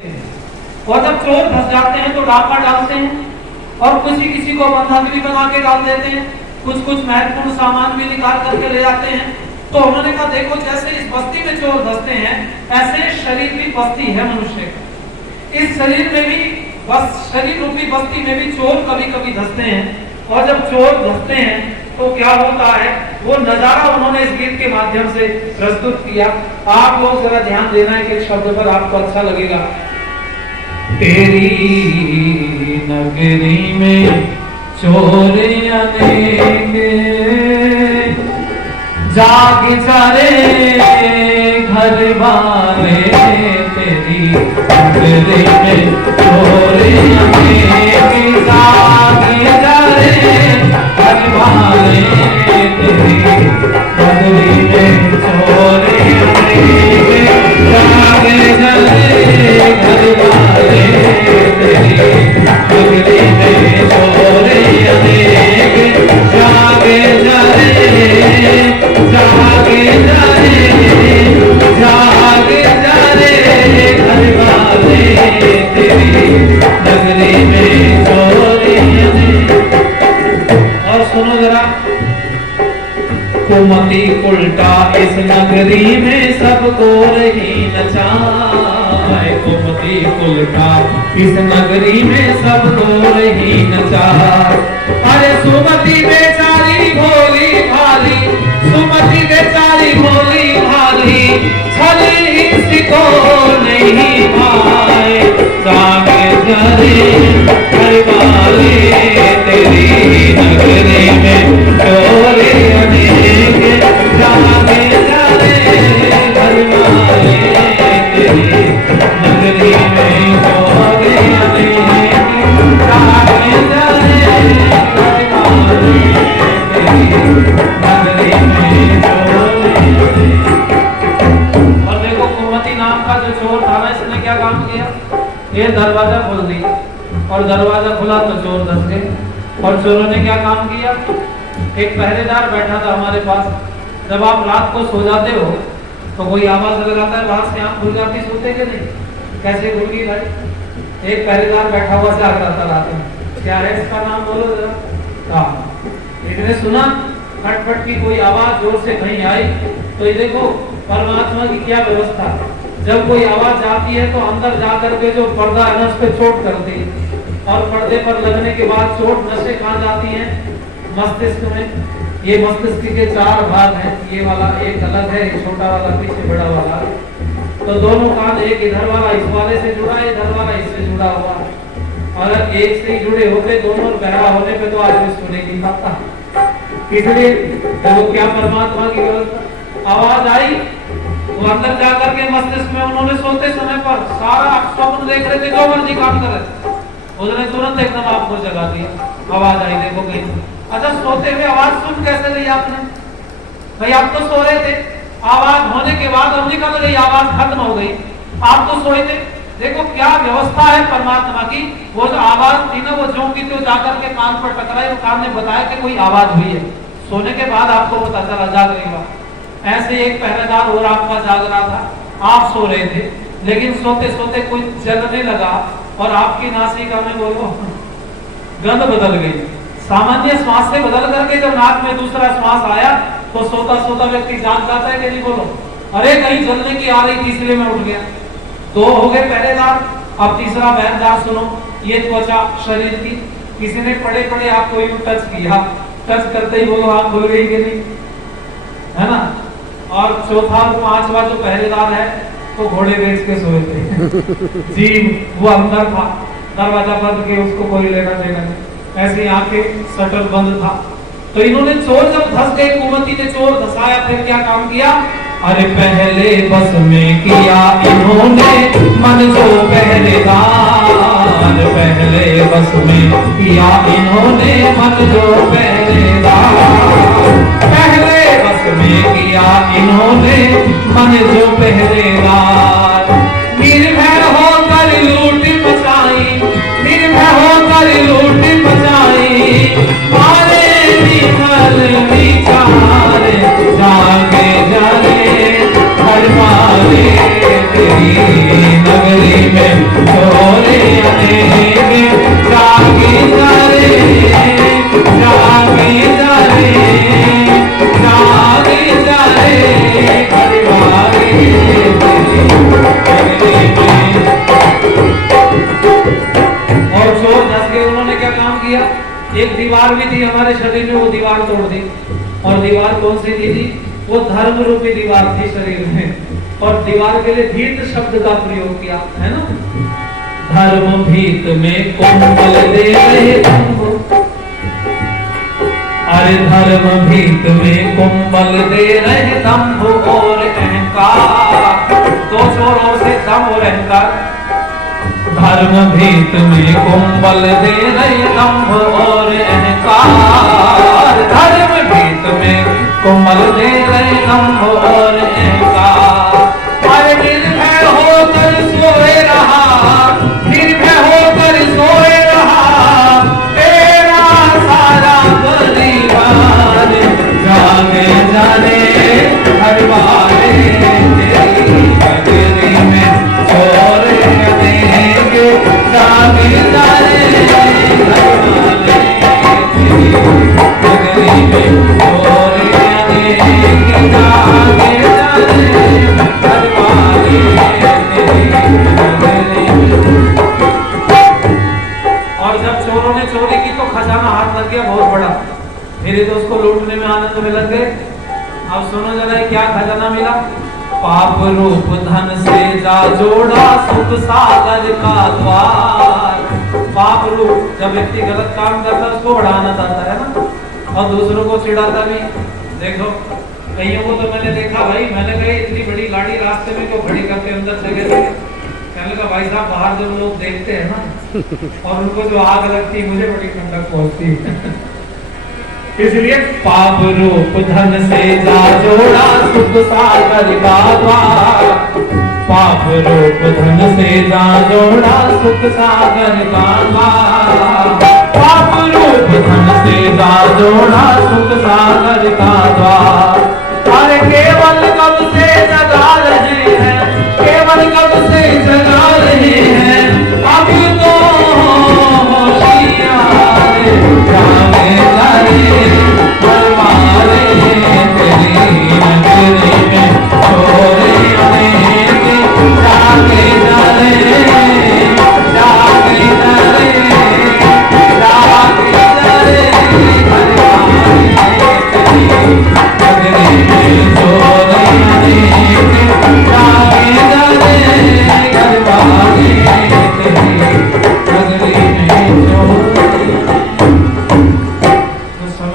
और जब चोर फंस जाते हैं तो डाका डालते हैं और किसी को बंधक भी बना के डाल देते हैं, कुछ महत्वपूर्ण सामान भी निकाल करके ले जाते हैं। तो उन्होंने कहा देखो जैसे इस बस्ती में चोर धसते हैं ऐसे शरीर भी बस्ती है मनुष्य का। इस शरीर में भी शरीर रूपी बस्ती में भी चोर कभी कभी धसते हैं। और जब चोर धसते हैं तो क्या होता है वो नजारा उन्होंने इस गीत के माध्यम से प्रस्तुत किया। आप लोग जरा ध्यान देना है कि एक शब्द पर आपको अच्छा लगेगा। तेरी नगरी में चोर अनेक जाग जारे घर वाले, तेरी नगरी में चोर अनेक जाग जारे घर वाले, तेरी नगरी में चोर अनेक जाग जारे घर वाले, तेरी नगरी में चोर अनेक जाग जारे जागे जारे घर वाले, तेरी नगरी में चोर अनेक। और सुनो जरा, कुमति उल्टा इस नगरी में सबको रही नचाए, कुमति उल्टा इस नगरी में सबको रही नचाए। अरे सुमति बेचारी भोली भाली, सुमति बेचारी भोली भाली, छल इसको नहीं पाए, जागे जारे घर वाले, तेरी नगरी में चोर अनेक जागे जारे घर वाले, तेरी नगरी में चोर अनेक जागे जारे घर वाले, तेरी नगरी में चोर अनेक। और देखो कुमति नाम का जो चोर था ना, इसने क्या काम किया, ये दरवाजा खोल दिया और दरवाजा खुला तो चोर धस गए। और चोरों ने क्या काम किया, एक पहरेदार बैठा था हमारे पास। जब आप रात को सो जाते हो तो कोई आवाज लगाता है, बाहर से आंख खुल जाती, सोते के नहीं, कैसे खुल गई भाई? एक पहरेदार बैठा हुआ जाग रहा था रात में। क्या है इसका नाम बोलो जरा। हाँ, इसने सुना खटपट की कोई आवाज जोर से कहीं आई। तो ये देखो परमात्मा की क्या व्यवस्था, जब कोई आवाज आती है तो अंदर जाकर के जो पर्दा है उस पर चोट करती है, और पर्दे पर लगने के बाद चोट नशे खा जाती है मस्तिष्क में। ये मस्तिष्क के 4 भाग हैं, ये वाला एक अलग है, एक छोटा वाला पीछे बड़ा वाला। तो दोनों कान, एक इधर वाला इस वाले से जुड़ा है, इधर वाला इससे जुड़ा हुआ है। और एक से ही जुड़े होते दोनों बहरा होने पे तो आदमी सुन नहीं पाता। इसलिए देखो क्या परमात्मा की व्यवस्था। आवाज आई वो अंदर जाकर के मस्तिष्क में, उन्होंने सोते समय पर सारा स्वप्न देख रहे थे, जो मर्जी काम कर रहे थे, उसने तुरंत एकदम आपको जगा दिया। आवाज आई देखो कहीं। अच्छा, सोते हुए आवाज सुन कैसे ली आपने? भाई आप तो सो रहे थे, आवाज होने के बाद अब निकल गई, आवाज खत्म हो गई, आप तो सोए थे। देखो क्या व्यवस्था है परमात्मा की। वो जो आवाज थी ना, वो जो की तो जाकर के कान पर टकराई, वो कान ने बताया कि कोई आवाज हुई है। सोने के बाद आपको पता चला, जागने का। ऐसे एक पहरेदार और आपका जाग रहा था, आप सो रहे थे, लेकिन सोते सोते कुछ जलने लगा और आपकी नासिका में बोलो गंध बदल गई। सामान्य श्वास से बदल करके जब नाक में दूसरा श्वास आया तो सोता सोता व्यक्ति जाग जाता है कि नहीं? बोलो, अरे कहीं जलने की आ रही थी इसलिए मैं उठ गया। 2 हो गए पहरेदार। अब तीसरा पहरेदार सुनो, ये त्वचा शरीर की, किसी ने पड़े पड़े आपको यूं टच किया, टच करते ही बोलो आप भूल गई कि नहीं, है ना? और चौथा और 5वां जो पहरेदार है तो घोड़े बेच के सोए थे जी, वो अंदर था, दरवाजा बंद के उसको कोई लेना देना नहीं, ऐसी आंखें शटर बंद था। तो इन्होंने चोर जब धस गए, कुमति ने चोर धसाया, फिर क्या काम किया? अरे पहले बस में किया इन्होंने मन जो पहरेदार, पहले बस में किया इन्होंने मन जो पहरेदार, पहले बस में किया इन्होंने मन जो पहरेदार। निर्भय होकर लूट मचाई, निर्भय होकर लूट मचाई, मारे निकल विचार जागे जारे घर वाले, तेरी नगरी में दीवार भी थी हमारे शरीर में, वो दीवार तोड़ दी। और दीवार कौन सी थी? वो धर्म रूपी दीवार थी शरीर में। और दीवार के लिए भीत शब्द का प्रयोग किया है ना। धर्म भीत में कोमल दे रहे तुमको, अरे धर्म भीत में कुंबल दे रहे दम्भ और अहंकार। दो छोरों से दम और अहंकार। धर्म भीत में कुंबल दे रहे दम्भ और अहंकार। धर्म भीत में कुंबल दे रहे दम्भ और अहंकार। अरे निर्भय होकर सोए रहा, निर्भय होकर सोए रहा तेरा सारा परिवार। जाने जाने हर बारे तेरी नगरी में चोर देंगे। जाने जाने हर बारे तेरी नगरी में चोर देंगे। जाने जाने हर बारे तेरी नगरी में। और जब चोरों ने चोरी की तो खजाना हाथ लग गया बहुत बड़ा। फिर ये तो उसको लूटने में आनंद में लग गए। अब सुनो जरा क्या खजाना मिला। पाप रूप धन से जा जोड़ा सुख सागर का द्वार। पाप रूप जब व्यक्ति गलत काम करता है उसको बढ़ाना चाहता है ना, और दूसरों को चिढ़ाता भी। देखो कईयों को तो मैंने देखा भाई, मैंने कही इतनी बड़ी गाड़ी रास्ते में को खड़ी करके अंदर चले गए। कहने लगा भाई साहब बाहर जब लोग देखते हैं ना और उनको जो आग लगती है मुझे बड़ी ठंडक पहुंचती है। इसलिए पाप रूप धन से जा जोड़ा सुख सागर का द्वार। पाप रूप धन से जा जोड़ा सुख सागर का द्वार। पाप रूप धन से जा जोड़ा सुख सागर का द्वार।